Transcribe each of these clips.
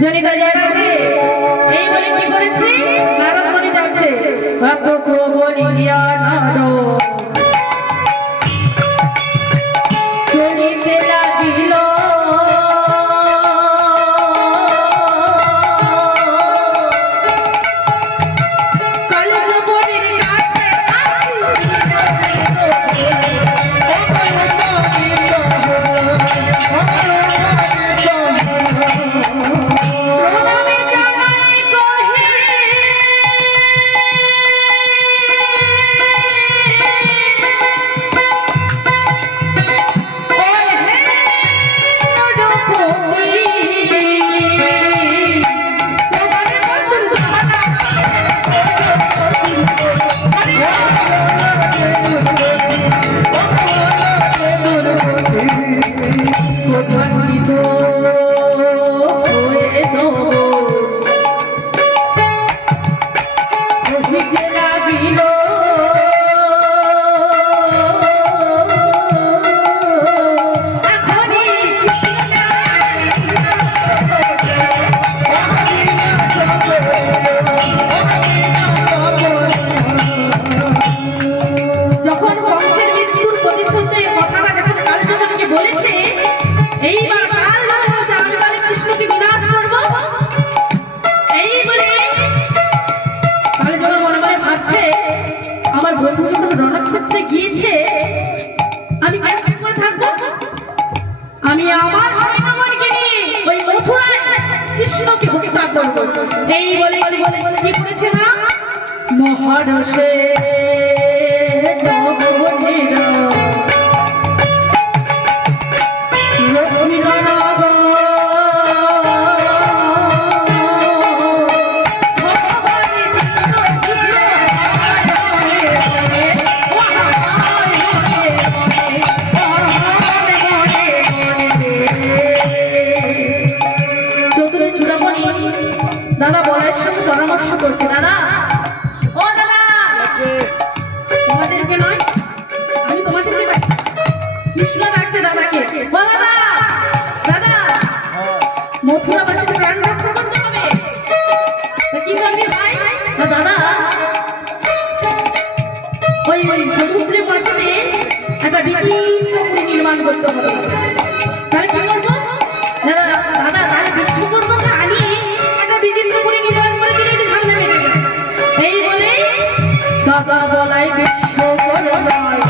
জনিতা জয়রাধে এই বলে কি করেছে নারদ মুনি যাচ্ছে ভক্ত কো বলিয়া নারদ চলিতে লাগিল মহারসে জগবতীরা দাদা বলার সঙ্গে পরামর্শ করছে দাদা নির্মাণ করতে হবে তাহলে কি করবো দাদা তাহলে বিশ্বকর্মাকে আনিয়ে একটা বিচিত্র করে নির্মাণ করে দিলে এটি ঝামেলা মেটে যাবে এই বলে দাদা বলাই বিশ্বকর্মায়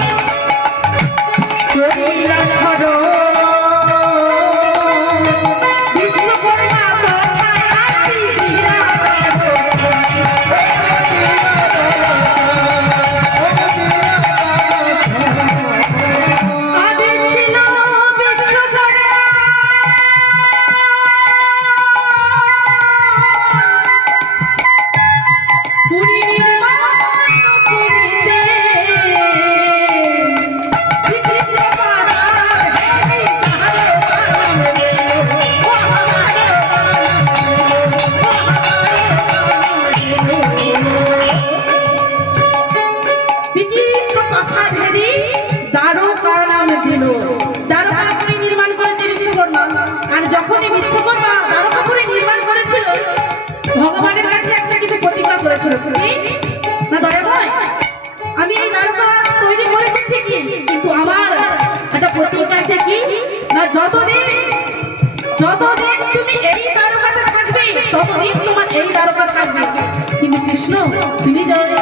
ভগবানের কাছে একটা কিছু প্রতিজ্ঞা করেছিল না দয়া ভাই আমি এই দ্বারকা তৈরি করে দিচ্ছি কি কিন্তু আমার একটা প্রতিজ্ঞা আছে কি না যতদিন তুমি এই দ্বারকাতে থাকবে ততদিন তোমার এই দ্বারকা থাকবে কিন্তু কৃষ্ণ তুমি যদি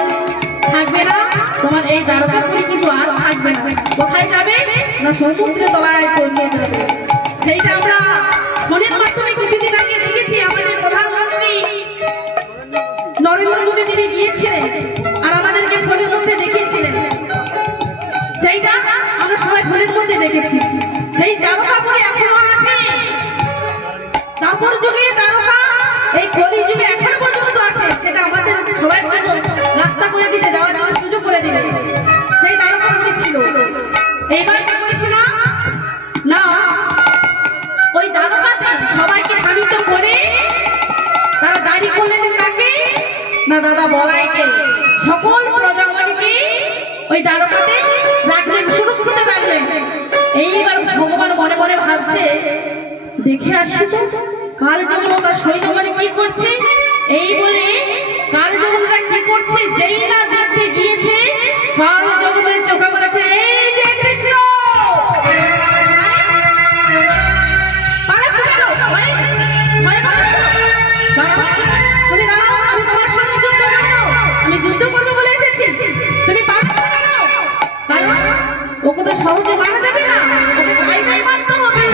থাকবে না তোমার এই দ্বারকা কিন্তু আর থাকবে না কোথায় যাবে না সমুদ্রে তলায় তলিয়ে যাবে সেইটা আমরা মনের মাধ্যমে কিছুদিন আগে দেখেছি আমাদের প্রধানমন্ত্রী নরেন্দ্র মোদী তিনি গিয়েছিলেন আর আমাদেরকে ফোনের মধ্যে দেখিয়েছিলেন সেইটা আমরা সবাই ফোনের মধ্যে দেখেছি সেই দ্বারকাপুরে এখনো আছে দাপর যুগে দ্বারকা এই কলি যুগে এখন পর্যন্ত আছে সেটা আমাদের সবাই রাস্তা করে দিতে যাওয়ার জন্য সুযোগ করে দিলেন সেই দ্বারকাপুরে ছিল এইবার কি করেছিল না ওই দ্বারকাতে সবাইকে ধাবিত করে তারা দাঁড়ি করলেন কাকে না দাদা বলাইকে সকল প্রজাগণকে ওই দ্বারকাতে রাখলেন সুরক্ষিত রাখলেন এইবার ভগবান মনে মনে ভাবছে দেখে আসি তো কাল যখন তার সৈন্যবাহিনী কি করছে এই বলে কাল যখনরা কি করছে যেই না দেখতে গিয়েছে কাল যখনের চোখে বলেছে এই যে কৃষ্ণ তুমি দাঁড়াও আমি তোমার সঙ্গে যুদ্ধ করবো আমি যুদ্ধ করবো বলে এসেছি তুমি পালাতে দাঁড়াও কারণ ওকে তো সহজে মারা যাবে না ওকে কায়দায় মারতে হবে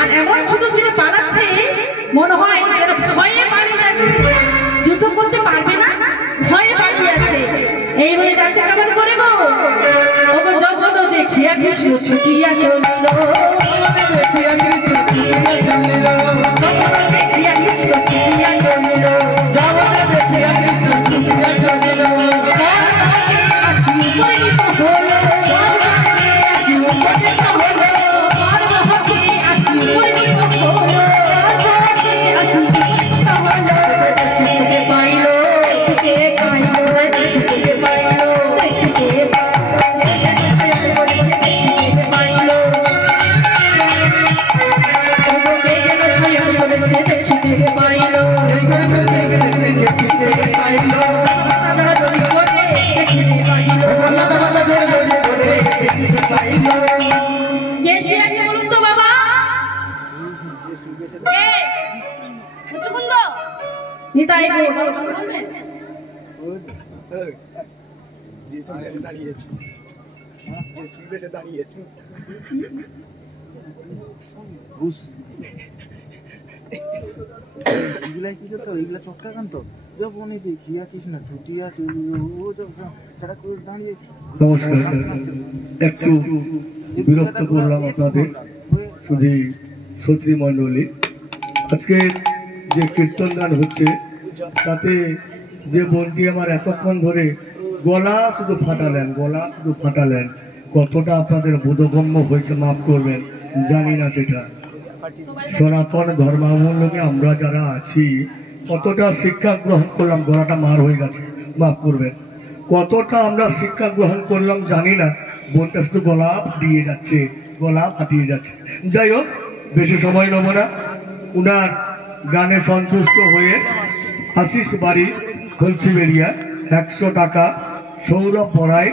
আর এমন ছোট ছোট পালাচ্ছে মনে হয় যেন ভয়ে পালিয়ে যাচ্ছে যুদ্ধ করতে পারবে না ভয়ে পালিয়ে যাচ্ছে এই বলে যাচ্ছে কেমন করে গো ওকে যখন দেখিয়া কৃষ্ণ ছুটিয়া চলিল দেখিয়া কৃষ্ণ ছুটিয়া চলিল দেখিয়া কৃষ্ণ ছুটিয়া চলিল দেখিয়া কৃষ্ণ ছুটিয়া চলিল একটু বিরক্ত করলাম আপনাদের শুধু শ্রোতৃ মণ্ডলী। আজকে যে কীর্তন গান হচ্ছে তাতে যে বোনটি আমার এতক্ষণ ধরে গলা শুধু ফাটালেন কতটা আপনাদের বোধগম্য হয়েছে মাফ করবেন জানি না সেটা। সনাতন ধর্মাবলম্বী আমরা যারা আছি কতটা শিক্ষা গ্রহণ করলাম, গলাটা মার হয়ে গেছে মাফ করবেন, কতটা আমরা শিক্ষা গ্রহণ করলাম জানি না, বোনটা শুধু গলা ফাটিয়ে যাচ্ছে। যাই হোক বেশি সময় নেব না, উনার গানে সন্তুষ্ট হয়ে আশিস বাড়ি কলসিবেরিয়া 100 টাকা সৌরভ পড়ায়